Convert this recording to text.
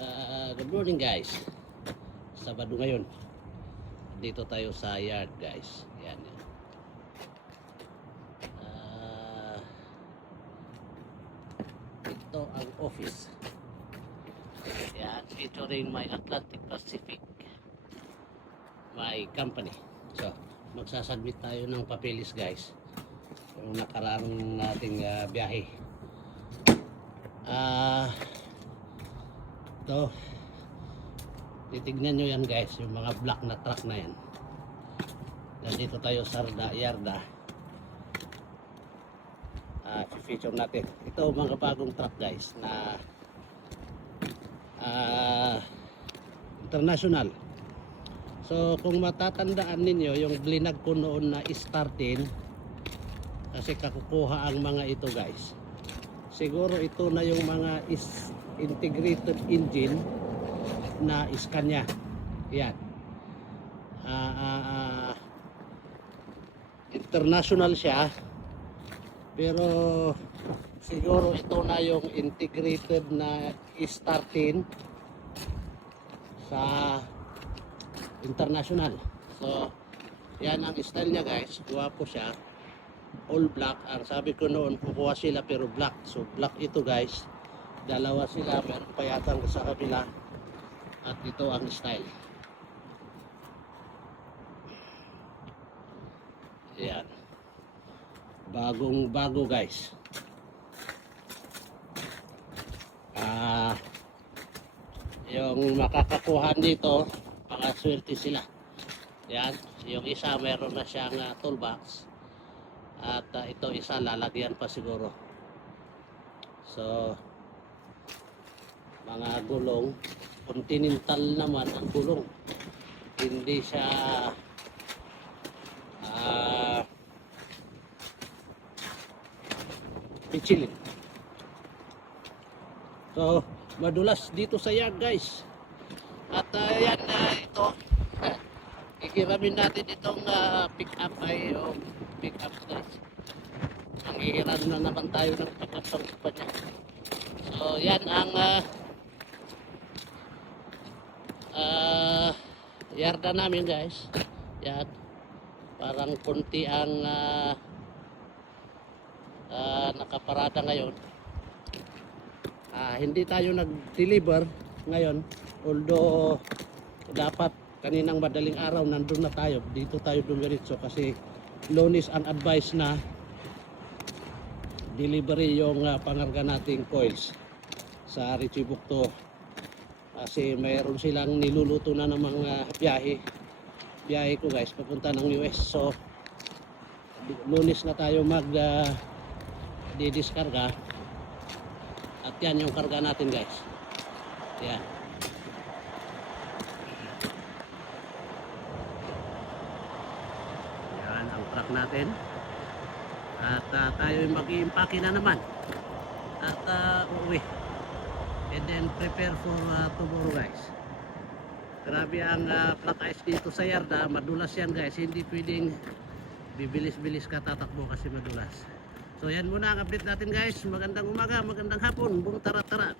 Good morning guys. Sabado ngayon. Dito tayo sa yard guys. Yan. Ito ang office. Yan. Featuring my Atlantic Pacific. My company. So, magsasubmit tayo ng papeles guys. Yung nakararong nating biyahe. Ito, titignan nyo yan guys, yung mga black na truck na yan. Nandito tayo sa yarda. I-feature natin. Ito mga bagong truck guys na international. So kung matatandaan ninyo, yung blinag ko noon na startin, kasi kakukuha ang mga ito guys. Siguro ito na yung mga integrated engine na Scania. Yan. International siya. Pero siguro ito na yung integrated na starting sa international. So, yan ang style niya guys. Guwapo siya. All black. Ang sabi ko noon, kukuha sila pero black. So, black ito guys. Dalawa sila, meron pa yata sa kabila. At ito ang style. Ayan. Bagong bago guys. Yung makakakuha dito, mga swerte sila. Ayan. Yung isa meron na siyang toolbox. At ito isa lalagyan pa siguro. So, mga gulong continental naman ang gulong, hindi siya pichilin. So madulas dito sa yard guys. At yan ito ikiramin natin itong pick up ay pick up guys. Manghihiran na naman tayo ng pick up ng niya. So yan ang yarda namin guys. Yan. Parang konti ang nakaparada ngayon. Hindi tayo nag-deliver ngayon. Although dapat kaninang madaling araw nandun na tayo. Dito tayo dumiritso kasi Lunes ang advice na delivery yung pangarga nating coils sa Richibukto. Kasi mayroon silang niluluto na ng mga biyahe ko guys papunta ng US. So Lunes na tayo mag didiskarga. At yan yung karga natin guys. Yan. Yan ang truck natin. At tayo mag-i-impake na naman. At uuwi. And then prepare for tomorrow guys. Grabe ang flat ice dito sa yarda. Madulas yan guys. Hindi pwedeng bibilis-bilis ka tatakbo kasi madulas. So yan muna ang update natin guys. Magandang umaga, magandang hapon. Buong tara-tara.